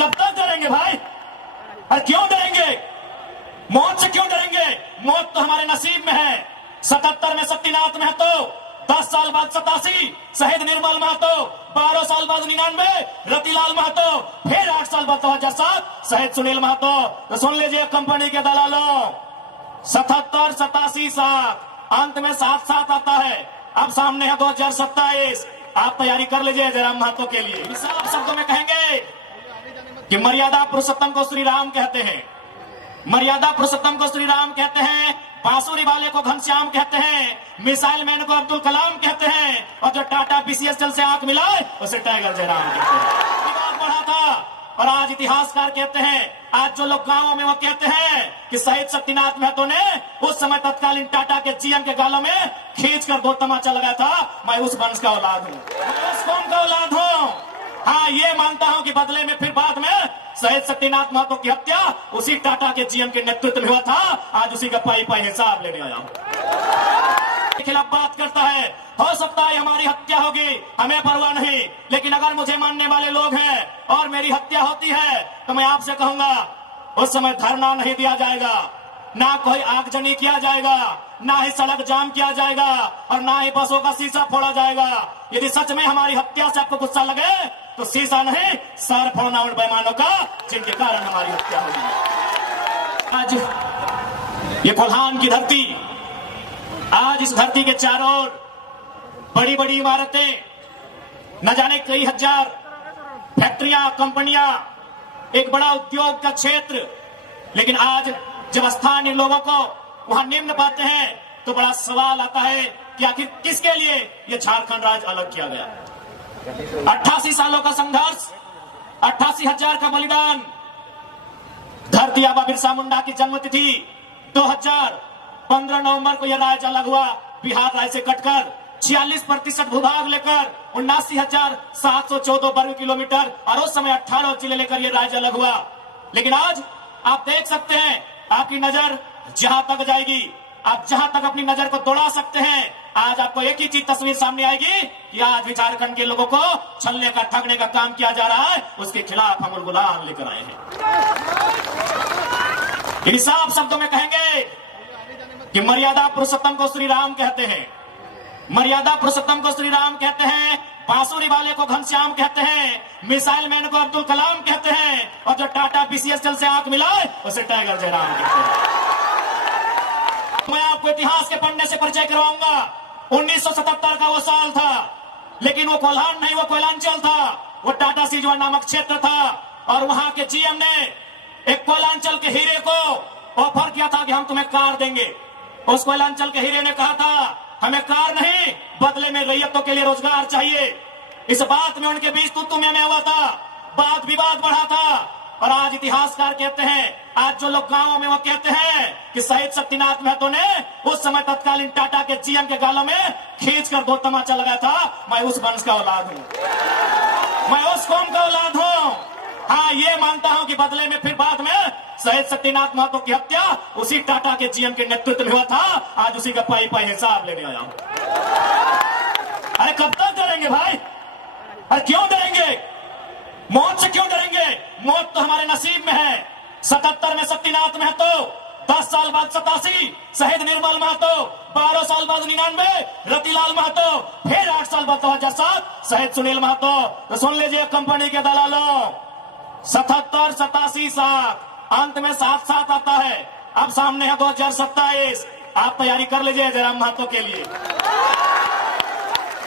कब तक डरेंगे भाई? अरे क्यों डरेंगे? मौत से क्यों डरेंगे? मौत तो हमारे नसीब में है। 77 में शक्तिनाथ महतो, 10 साल बाद 87 शहीद निर्मल महतो, 12 साल बाद 99 रतिलाल महतो, फिर 8 साल बाद 2007 शहीद सुनील महतो। तो सुन लीजिए कंपनी के दलालों, 77, 87, 7 अंत में 7 आता है। अब सामने है 2027। आप तैयारी कर लीजिए जयराम महतो के लिए। साफ शब्दों में कहेंगे कि मर्यादा पुरुषोत्तम को श्री राम कहते हैं, मर्यादा पुरुषोत्तम को श्री राम कहते हैं, बांसुरी वाले को घनश्याम कहते हैं, मिसाइल मैन को अब्दुल कलाम कहते हैं, और जो टाटा बीसीएसएल से आंख मिलाए उसे टाइगर जयराम कहते हैं। विवाद बढ़ा था और आज इतिहासकार कहते हैं, आज जो लोग गांवों में वो कहते हैं कि शहीद शक्तिनाथ महतो ने उस समय तत्कालीन टाटा के जीएम के गालों में खींचकर 2 तमाचा लगाया था, मैं उस वंश का औलाद हूँ, मैं उस कौम का औलाद हूँ। हाँ, ये मानता हूं कि बदले में फिर बाद में शहीद शक्तिनाथ महतो की हत्या उसी टाटा के जीएम के नेतृत्व में हुआ था। आज उसी का पाई पाई हिसाब लेने आया हूं। के खिलाफ बात करता है, हो सकता है हमारी हत्या होगी, हमें परवाह नहीं, लेकिन अगर मुझे मानने वाले लोग हैं और मेरी हत्या होती है तो मैं आपसे कहूंगा उस समय धरना नहीं दिया जाएगा, ना कोई आगजनी किया जाएगा, ना ही सड़क जाम किया जाएगा और ना ही बसों का शीशा फोड़ा जाएगा। यदि सच में हमारी हत्या से आपको गुस्सा लगे तो शीशा नहीं, सर फोड़ना उन बेईमानों का जिनके कारण हमारी हत्या होगी। आज ये कोल्हान की धरती, आज इस धरती के चारों ओर बड़ी बड़ी इमारतें, न जाने कई हजार फैक्ट्रियां, कंपनियां, एक बड़ा उद्योग का क्षेत्र, लेकिन आज जब स्थानीय लोगों को वहां निम्न पाते हैं तो बड़ा सवाल आता है कि आखिर किसके लिए यह झारखंड राज्य अलग किया गया। 88 सालों का संघर्ष, 88,000 का बलिदान, धरती आबा बिरसा मुंडा की जन्मतिथि 2015 नवंबर को यह राज्य अलग हुआ, बिहार राज्य से कटकर 46% भूभाग लेकर 79,714 वर्ग किलोमीटर, और उस समय 18 जिले लेकर यह राज्य अलग हुआ। लेकिन आज आप देख सकते हैं, आपकी नजर जहां तक जाएगी, आप जहां तक अपनी नजर को दौड़ा सकते हैं, आज आपको एक ही चीज तस्वीर सामने आएगी कि आज भी झारखंड के लोगों को छलने का, ठगने का काम किया जा रहा है, उसके खिलाफ हम गुलाम लेकर आए हैं। इन साफ शब्दों में कहेंगे कि मर्यादा पुरुषोत्तम को श्री राम कहते हैं, मर्यादा पुरुषोत्तम को श्री राम कहते हैं, बांसुरी वाले को घनश्याम कहते हैं, मिसाइल मैन को अब्दुल कलाम कहते हैं, और जो टाटा बीसीएसएल से आंख मिलाए उसे टाइगर जयराम कहते हैं। मैं आपको इतिहास के पन्ने से परिचय करवाऊंगा। 1977 का वो साल था, लेकिन वो कोल्हान नहीं, वो कोयलांचल था, वो टाटा सिजवा नामक क्षेत्र था, और वहां के जीएम ने एक कोयलांचल के हीरे को ऑफर किया था कि हम तुम्हें कार देंगे। उस कोयलांचल के हीरे ने कहा था हमें कार नहीं, बदले में रैयतों के लिए रोजगार चाहिए। इस बात में उनके बीच तू में हुआ था, बात विवाद बढ़ा था, और आज इतिहासकार कहते हैं, आज जो लोग गांवों में वो कहते हैं कि शहीद शक्तिनाथ महतो ने उस समय तत्कालीन टाटा के जीएम के गालों में खींचकर 2 तमाचा लगाया था, मैं उस वंश का औलाद हूँ, मैं उस कौम का औलाद हूँ। हाँ, ये मानता हूं कि बदले में फिर बाद में शहीद शक्तिनाथ महतो की हत्या उसी टाटा के जीएम के नेतृत्व में हुआ था। आज उसी का पाई पाई हिसाब लेने आया हूं। अरे कब तक डरेंगे भाई? अरे क्यों डरेंगे? मौत से क्यों डरेंगे? मौत तो हमारे नसीब में है। 77 में शक्तिनाथ महतो, 10 साल बाद 87 शहीद निर्मल महतो, 12 साल बाद 99 रतिलाल महतो, फिर 8 साल बाद 2007 शहीद सुनील महतो। तो सुन लीजिए कंपनी के दलालों, 77, 87, 7 अंत में 7 आता है। अब सामने है 2027। आप तैयारी कर लीजिए जयराम महतो के लिए।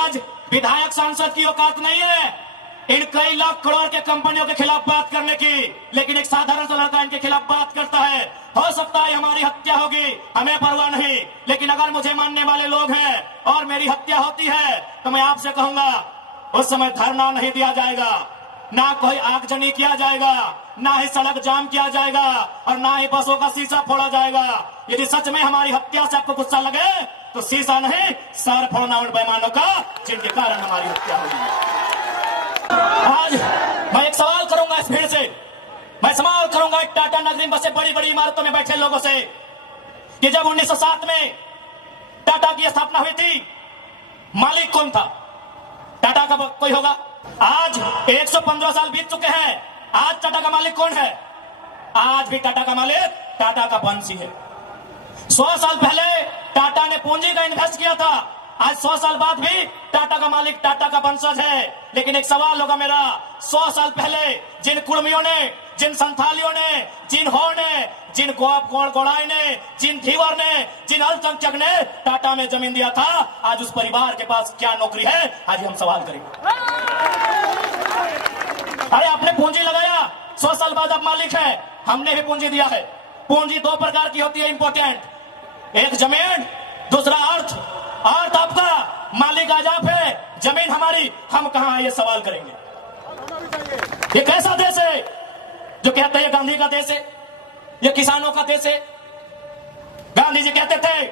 आज विधायक सांसद की औकात नहीं है इन कई लाख करोड़ के कंपनियों के खिलाफ बात करने की, लेकिन एक साधारण सा लड़का इनके खिलाफ बात करता है। हो सकता है हमारी हत्या होगी, हमें परवाह नहीं, लेकिन अगर मुझे मानने वाले लोग हैं और मेरी हत्या होती है तो मैं आपसे कहूंगा उस समय धरना नहीं दिया जाएगा, ना कोई आगजनी किया जाएगा, ना ही सड़क जाम किया जाएगा, और ना ही बसों का शीशा फोड़ा जाएगा। यदि सच में हमारी हत्या से आपको गुस्सा लगे तो शीशा नहीं, सर फोड़ना उन बेईमानों का जिनके कारण हमारी हत्या होगी। आज मैं एक सवाल करूंगा इस भीड़ से, मैं सवाल करूंगा एक टाटा नगरी बसे बड़ी बड़ी इमारतों में बैठे लोगों से कि जब 1907 में टाटा की स्थापना हुई थी, मालिक कौन था? टाटा का कोई होगा? आज 115 साल बीत चुके हैं, आज टाटा का मालिक कौन है? आज भी टाटा का मालिक टाटा का वंशी है। 100 साल पहले टाटा ने पूंजी का इन्वेस्ट किया था, आज 100 साल बाद भी टाटा का मालिक टाटा का वंशज है। लेकिन एक सवाल होगा मेरा, 100 साल पहले जिन कुर्मियों ने, जिन संथालियों ने, जिन हो ने, जिन गोड़ाई ने, जिन धीवर ने, जिन अल्पसंख्यक ने टाटा में जमीन दिया था, आज उस परिवार के पास क्या नौकरी है? आज हम सवाल करेंगे। अरे आपने पूंजी लगाया, 100 साल बाद आप मालिक है, हमने भी पूंजी दिया है। पूंजी 2 प्रकार की होती है इंपॉर्टेंट, एक जमीन, दूसरा अर्थ। अर्थ आपका, मालिक आज आप है, जमीन हमारी, हम कहां ये सवाल करेंगे। ये कैसा देश है जो कहते हैं गांधी का देश है, ये किसानों का देश है? गांधी जी कहते थे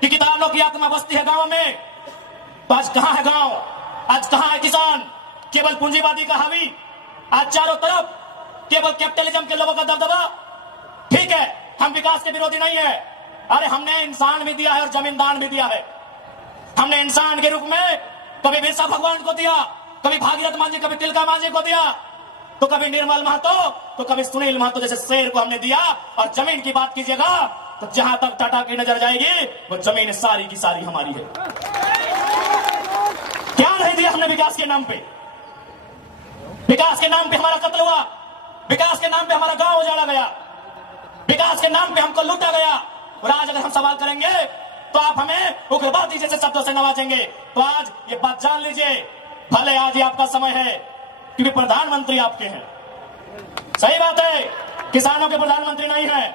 कि किसानों की आत्मा बसती है गांव में, तो आज कहां है गांव? आज कहां है किसान? केवल पूंजीवादी का हावी, आज चारों तरफ केवल कैपिटलिज्म के लोगों का दबदबा। ठीक है, हम विकास के विरोधी नहीं है, अरे हमने इंसान भी दिया है और जमीन दान भी दिया है। हमने इंसान के रूप में कभी बिरसा भगवान को दिया, कभी भागीरथ मांझी, कभी तिलका मांझी को दिया, तो कभी निर्मल महतो, तो कभी सुनील महतो जैसे शेर को हमने दिया। और जमीन की बात कीजिएगा तो जहां तक टाटा की नजर जाएगी वो जमीन सारी की सारी हमारी है। क्या नहीं दिया हमने विकास के नाम पे? विकास के नाम पे हमारा कत्ल हुआ, विकास के नाम पे हमारा गांव उजाड़ा गया, विकास के नाम पे हमको लूटा गया। और आज अगर हम सवाल करेंगे तो आप हमें उग्रवादी जैसे शब्दों से नवाजेंगे। तो आज ये बात जान लीजिए, भले आज ये आपका समय है क्योंकि प्रधानमंत्री आपके हैं, सही बात है, किसानों के प्रधानमंत्री नहीं है।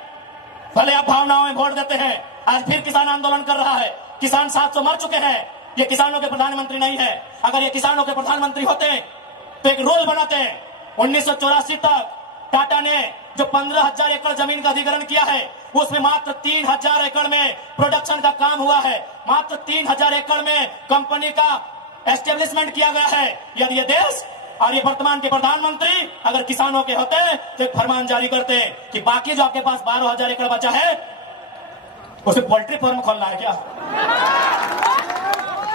भले आप भावनाओं में वोट देते हैं, आज फिर किसान आंदोलन कर रहा है, किसान 700 मर चुके हैं, ये किसानों के प्रधानमंत्री नहीं है। अगर ये किसानों के प्रधानमंत्री होते तो एक रूल बनाते हैं। 1984 तक टाटा ने जो 15,000 एकड़ जमीन का अधिग्रहण किया है, उसमें मात्र 3,000 एकड़ में प्रोडक्शन का काम हुआ है, मात्र 3,000 एकड़ में कंपनी का एस्टेब्लिशमेंट किया गया है। यदि ये देश और ये वर्तमान के प्रधानमंत्री अगर किसानों के होते तो एक फरमान जारी करते कि बाकी जो आपके पास 12,000 एकड़ बचा है उसे पोल्ट्री फार्म खोलना है क्या?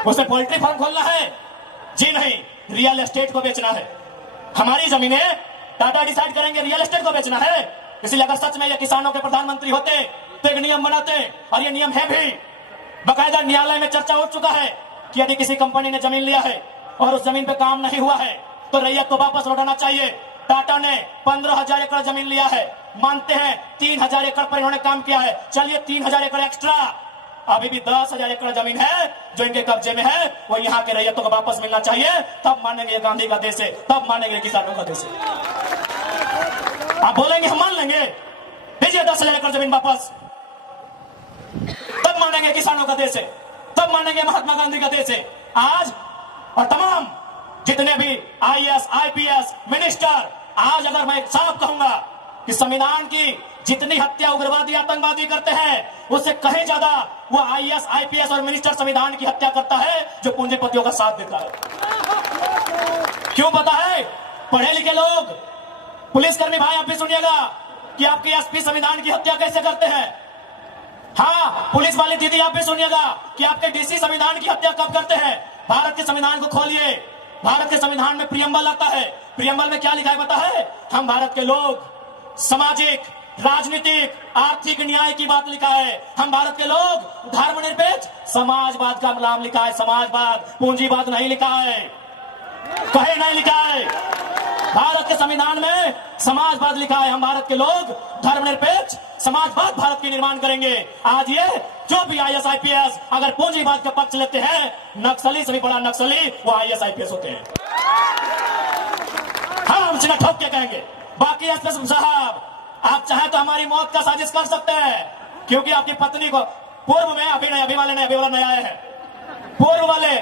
उसे पोल्ट्री फार्म खोलना है? जी नहीं, रियल एस्टेट को बेचना है। हमारी जमीनें टाटा डिसाइड करेंगे, रियल एस्टेट को बेचना है। इसलिए अगर सच में ये किसानों के प्रधानमंत्री होते तो एक नियम बनाते, और ये नियम है भी, बाकायदा न्यायालय में चर्चा हो चुका है कि यदि किसी कंपनी ने जमीन लिया है और उस जमीन पे काम नहीं हुआ है तो रैयत को वापस लौटाना चाहिए। टाटा ने 15,000 एकड़ जमीन लिया है, मानते हैं 3,000 एकड़ पर इन्होंने काम किया है, चलिए 3,000 एकड़ एक्स्ट्रा, अभी भी 10,000 एकड़ जमीन है जो इनके कब्जे में है, वो यहाँ के रैयतों को वापस मिलना चाहिए। तब मानेंगे गांधी का देश है, तब मानेंगे किसानों का देश है। आप बोलेंगे हम मान लेंगे, दीजिए 10,000 एकड़ जमीन वापस, तब मानेंगे किसानों का देश है, तब मानेंगे महात्मा गांधी का देश है। आज और तमाम जितने भी IAS, IPS मिनिस्टर, आज अगर मैं साफ कहूंगा कि संविधान की जितनी हत्या उग्रवादी आतंकवादी करते हैं उससे कहीं ज्यादा वो IAS, IPS और मिनिस्टर संविधान की हत्या करता है जो पूंजीपतियों का साथ देता है। क्यों पता है? पढ़े लिखे लोग, पुलिसकर्मी भाई आप भी सुनिएगा कि आपके SP संविधान की हत्या कैसे करते हैं। हाँ, पुलिस वाली दीदी आप भी सुनिएगा कि आपके DC संविधान की हत्या कब करते हैं। भारत के संविधान को खोलिए, भारत के संविधान में प्रियम्बल आता है, प्रियम्बल में क्या लिखा है पता है? हम भारत के लोग सामाजिक, राजनीतिक, आर्थिक न्याय की बात लिखा है। हम भारत के लोग धर्मनिरपेक्ष समाजवाद का नाम लिखा है, समाजवाद, पूंजीवाद नहीं लिखा है, कहीं नहीं लिखा है। भारत के संविधान में समाजवाद लिखा है। हम भारत के लोग धर्मनिरपेक्ष समाजवाद भारत की निर्माण करेंगे। आज ये जो भी IAS, IPS अगर पूंजीवाद का पक्ष लेते हैं, नक्सली से भी बड़ा नक्सली वो IAS, IPS होते हैं। हम सीना ठोक के कहेंगे। बाकी SP साहब, आप चाहे तो हमारी मौत का साजिश कर सकते हैं, क्योंकि आपकी पत्नी को पूर्व में, अभी नहीं, अभी वाले नहीं, अभी वाले नए आए हैं, पूर्व वाले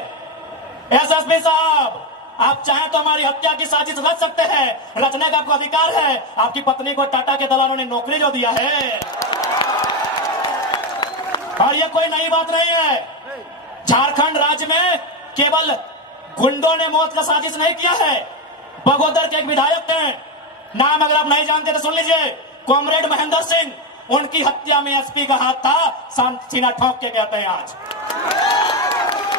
SSP साहब, आप चाहे तो हमारी हत्या की साजिश रच सकते हैं, रचने का आपको अधिकार है। आपकी पत्नी को टाटा के दलालों ने नौकरी जो दिया है, और ये कोई नई बात नहीं है। झारखंड राज्य में केवल गुंडों ने मौत का साजिश नहीं किया है। बगोदर के एक विधायक थे, नाम अगर आप नहीं जानते तो सुन लीजिए, कॉमरेड महेंद्र सिंह, उनकी हत्या में SP का हाथ था। सीना ठोक के कहते हैं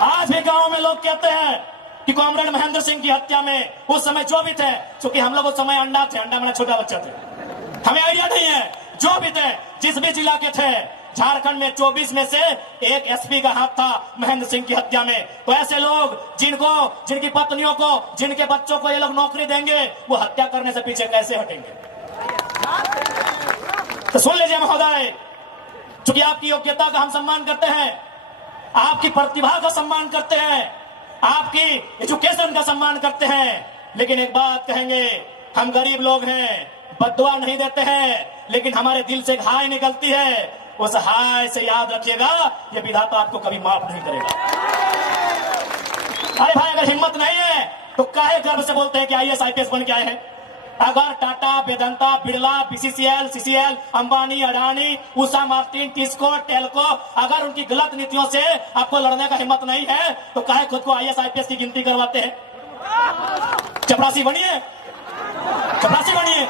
आज भी गांव में लोग कहते हैं कि कॉमरेड महेंद्र सिंह की हत्या में उस समय जो भी थे, क्योंकि हम लोग उस समय अंडा थे, अंडा मेरा छोटा बच्चा थे, हमें आइडिया नहीं है, जो भी थे, जिस भी जिला के थे, झारखंड में 24 में से एक एसपी का हाथ था महेंद्र सिंह की हत्या में। तो ऐसे लोग जिनकी पत्नियों को, जिनके बच्चों को ये लोग नौकरी देंगे, वो हत्या करने से पीछे कैसे हटेंगे? तो सुन लीजिए महोदय, क्योंकि आपकी योग्यता का हम सम्मान करते हैं, आपकी प्रतिभा का सम्मान करते हैं, आपकी एजुकेशन का सम्मान करते हैं, लेकिन एक बात कहेंगे, हम गरीब लोग हैं, बद्दुआ नहीं देते हैं, लेकिन हमारे दिल से एक हाय निकलती है, उस हाय से याद रखिएगा, ये विधाता आपको कभी माफ नहीं करेगा। अरे भाई, अगर हिम्मत नहीं है तो काहे गर्व से बोलते हैं कि आईएएस आईपीएस बन के आए हैं? अगर Tata, Vedanta, Birla, BCCL, CCL, Ambani, Adani, Usha Martin, TISCO, Telco, अगर उनकी गलत नीतियों से आपको लड़ने का हिम्मत नहीं है तो काहे खुद को आईएएस आईपीएस की गिनती करवाते हैं? चपरासी बनिए, चपरासी बनिए।